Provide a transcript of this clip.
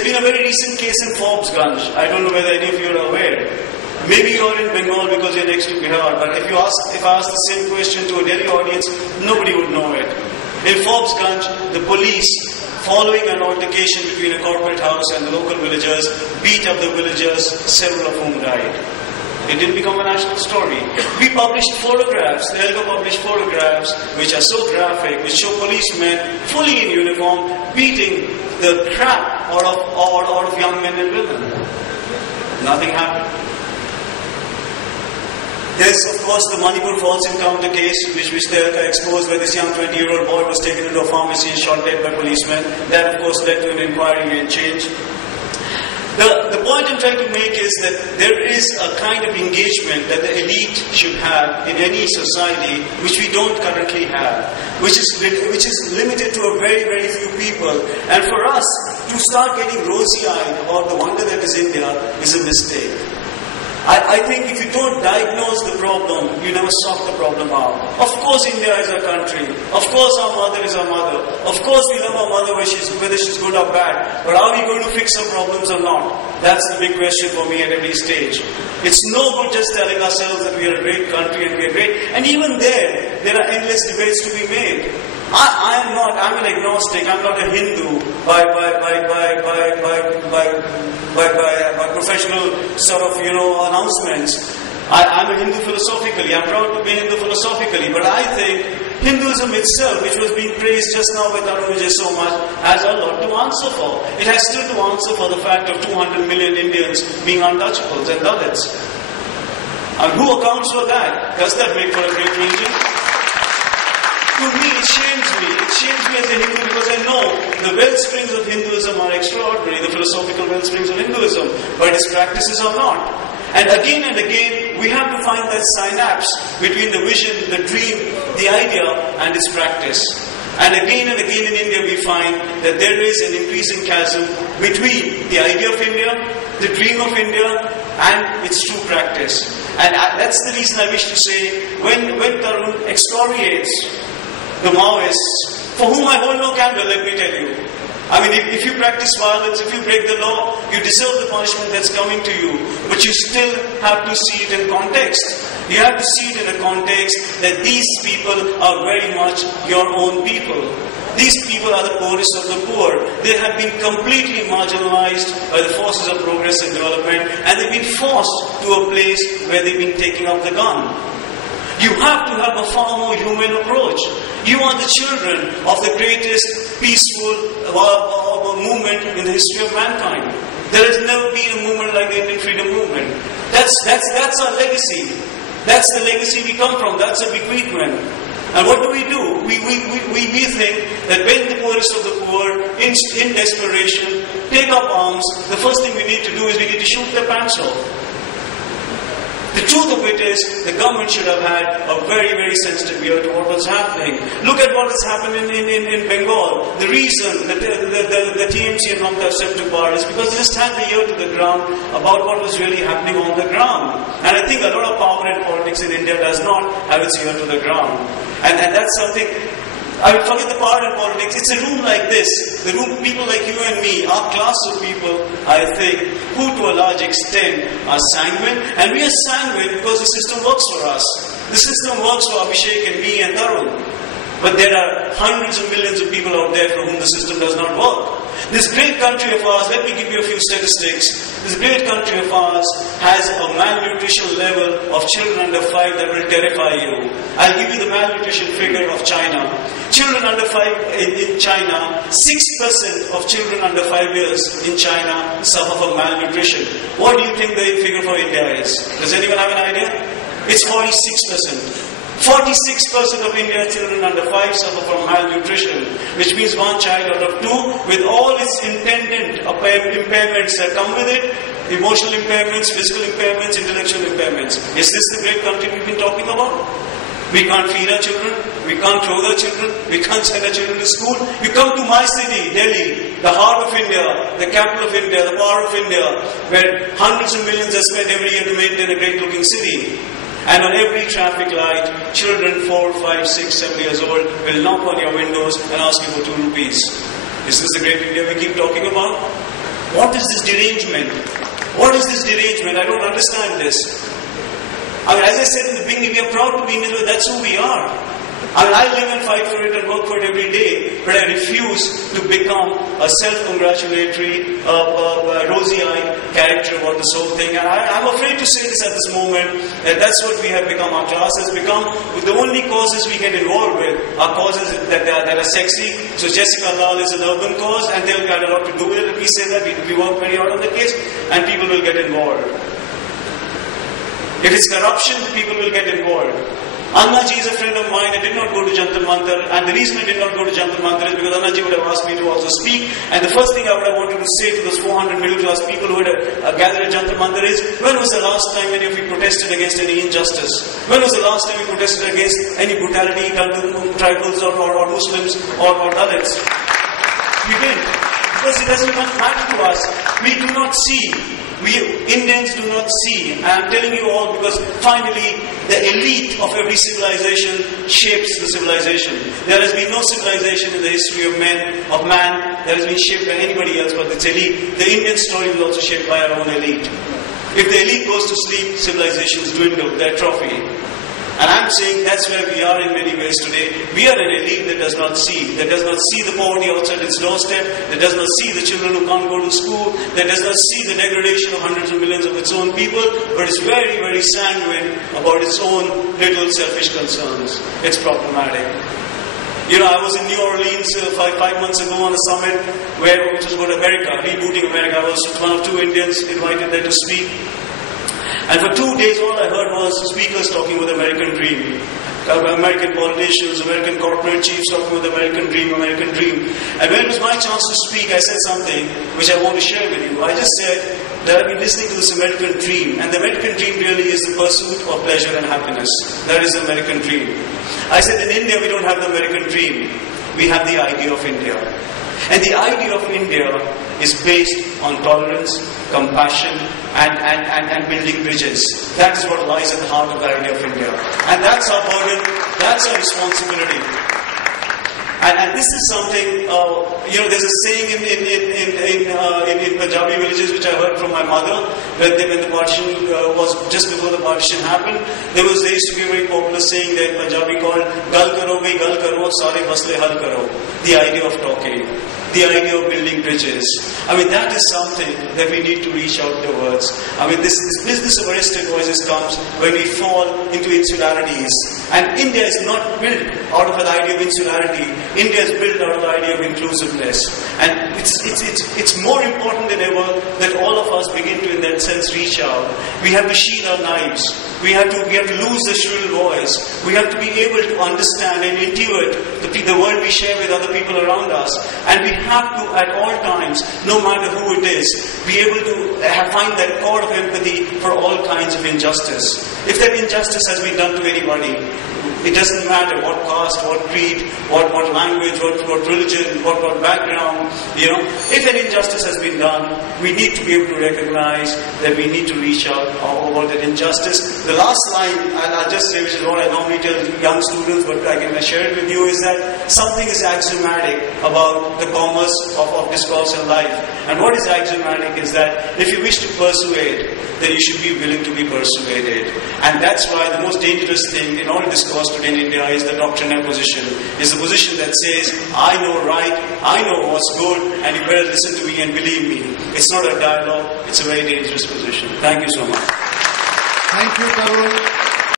There's been a very recent case in Forbesganj. I don't know whether any of you are aware. Maybe you're in Bengal because you're next to Bihar, but if I ask the same question to a Delhi audience, nobody would know it. In Forbesganj, the police, following an altercation between a corporate house and the local villagers, beat up the villagers, several of whom died. It didn't become a national story. We published photographs, the ELGO published photographs, which are so graphic, which show policemen fully in uniform, beating the crap out of young men and women. Nothing happened. There's, of course, the Manipur Falls encounter case, which Telka exposed, where this young 20-year-old boy was taken into a pharmacy and shot dead by policemen. That, of course, led to an inquiry and change. The point I'm trying to make is that there is a kind of engagement that the elite should have in any society, which we don't currently have, which is limited to a very, very few people. And for us to start getting rosy-eyed about the wonder that is India is a mistake. I think if you don't diagnose the problem, you never solve the problem out. Of course India is our country. Of course our mother is our mother. Of course we love our mother whether she's good or bad. But are we going to fix her problems or not? That's the big question for me at every stage. It's no good just telling ourselves that we are a great country and we are great. And even there are endless debates to be made. I'm an agnostic. I'm not a Hindu by professional sort of, announcements. I'm a Hindu philosophically. I'm proud to be Hindu philosophically. But I think Hinduism itself, which was being praised just now by Tarun so much, has a lot to answer for. It has still to answer for the fact of 200 million Indians being untouchables and Dalits. And who accounts for that? Does that make for a great religion? To me, it shames me. It shames me as a Hindu because I know the wellsprings of Hinduism are extraordinary, the philosophical wellsprings of Hinduism, but its practices are not. And again, we have to find that synapse between the vision, the dream, the idea, and its practice. And again in India we find that there is an increasing chasm between the idea of India, the dream of India, and its true practice. And that's the reason I wish to say, when Tarun excoriates the Maoists, for whom I hold no candle, let me tell you. I mean, if you practice violence, if you break the law, you deserve the punishment that's coming to you. But you still have to see it in context. You have to see it in a context that these people are very much your own people. These people are the poorest of the poor. They have been completely marginalized by the forces of progress and development, and they've been forced to a place where they've been taking up the gun. You have to have a far more human approach. You are the children of the greatest peaceful movement in the history of mankind. There has never been a movement like the Indian freedom movement. That's our legacy. That's the legacy we come from. That's a bequeathment. And what do? We think that when the poorest of the poor, in desperation, take up arms, the first thing we need to do is we need to shoot their pants off. The truth of it is, the government should have had a very, very sensitive ear to what was happening. Look at what has happened in Bengal. The reason that the TMC and Mamata have stepped to power is because they just had the ear to the ground about what was really happening on the ground. And I think a lot of power in politics in India does not have its ear to the ground. And that's something. I mean, forget the power in politics. It's a room like this. The room, people like you and me, our class of people, I think, who to a large extent are sanguine. And we are sanguine because the system works for us. The system works for Abhishek and me and Tarun. But there are hundreds of millions of people out there for whom the system does not work. This great country of ours, let me give you a few statistics. This great country of ours has a malnutrition level of children under 5 that will terrify you. I'll give you the malnutrition figure of China. Children under 5 in China, 6% of children under 5 years in China suffer from malnutrition. What do you think the figure for India is? Does anyone have an idea? It's 46%. 46% of India's children under 5 suffer from malnutrition, which means one child out of 2, with all its intended impairments that come with it, emotional impairments, physical impairments, intellectual impairments. Is this the great country we've been talking about? We can't feed our children, we can't clothe our children, we can't send our children to school. You come to my city, Delhi, the heart of India, the capital of India, the power of India, where hundreds of millions are spent every year to maintain a great looking city. And on every traffic light, children 4, 5, 6, 7 years old will knock on your windows and ask you for 2 rupees. Is this the great India we keep talking about? What is this derangement? What is this derangement? I don't understand this. I mean, as I said in the beginning, we are proud to be Indian, that's who we are. I mean, I live and fight for it and work for it every day, but I refuse to become a self-congratulatory, rosy-eyed character about this whole thing. And I'm afraid to say this at this moment, that that's what we have become. Our class has become, the only causes we get involved with are causes that are sexy. So Jessica Lal is an urban cause, and they'll get a lot to do with it. We say that, we work very hard on the case, and people will get involved. If it's corruption, people will get involved. Annaji is a friend of mine. I did not go to Jantar Mantar, and the reason I did not go to Jantar Mantar is because Annaji would have asked me to also speak, and the first thing I would have wanted to say to those 400 middle class people who had gathered at Jantar Mantar is, when was the last time any of you protested against any injustice? When was the last time you protested against any brutality done to tribals or Muslims or Dalits? We didn't. Because it doesn't matter to us. We do not see. We Indians do not see. And I'm telling you all because finally the elite of every civilization shapes the civilization. There has been no civilization in the history of man that has been shaped by anybody else but its elite. The Indian story was also shaped by our own elite. If the elite goes to sleep, civilizations dwindle, they atrophy. And I'm saying that's where we are in many ways today. We are an elite that does not see the poverty outside its doorstep, that does not see the children who can't go to school, that does not see the degradation of hundreds of millions of its own people, but is very, very sanguine about its own little selfish concerns. It's problematic. You know, I was in New Orleans 5 months ago on a summit which was about America, rebooting America. I was one of 2 Indians invited there to speak. And for 2 days, all I heard was speakers talking with American dream. American politicians, American corporate chiefs talking with American dream. And when it was my chance to speak, I said something which I want to share with you. I just said that I've been listening to this American dream, and the American dream really is the pursuit of pleasure and happiness. That is the American dream. I said in India we don't have the American dream. We have the idea of India. And the idea of India is based on tolerance, compassion, and building bridges. That is what lies at the heart of the idea of India. And that's our burden, that's our responsibility. And this is something, there's a saying in Punjabi villages which I heard from my mother, when the partition was just before the partition happened. There used to be a very popular saying there in Punjabi called Gal karo bhai gal karo, sare masle hal karo. The idea of talking, the idea of building bridges. I mean, that is something that we need to reach out towards. I mean, this business of arrested voices comes when we fall into insularities. And India is not built out of an idea of insularity. India is built out of the idea of inclusiveness. And it's more important than ever that all of us begin to, in that sense, reach out. We have to sheathe our knives. We have to lose the shrill voice. We have to be able to understand and intuit the world we share with other people around us. And we have to, at all times, no matter who it is, be able to find that chord of empathy for all kinds of injustice. If that injustice has been done to anybody, it doesn't matter what caste, what creed, what language, what religion, what background, if an injustice has been done, we need to be able to recognize that we need to reach out about that injustice. The last line, and I'll just say, which is what I normally tell young students, but I can share it with you, is that something is axiomatic about the commerce of discourse in life. And what is axiomatic is that if you wish to persuade, then you should be willing to be persuaded. And that's why the most dangerous thing in all discourse today in India is the doctrinal position. Is the position that says, I know right, I know what's good, and you better listen to me and believe me. It's not a dialogue, it's a very dangerous position. Thank you so much. Thank you, Tarun.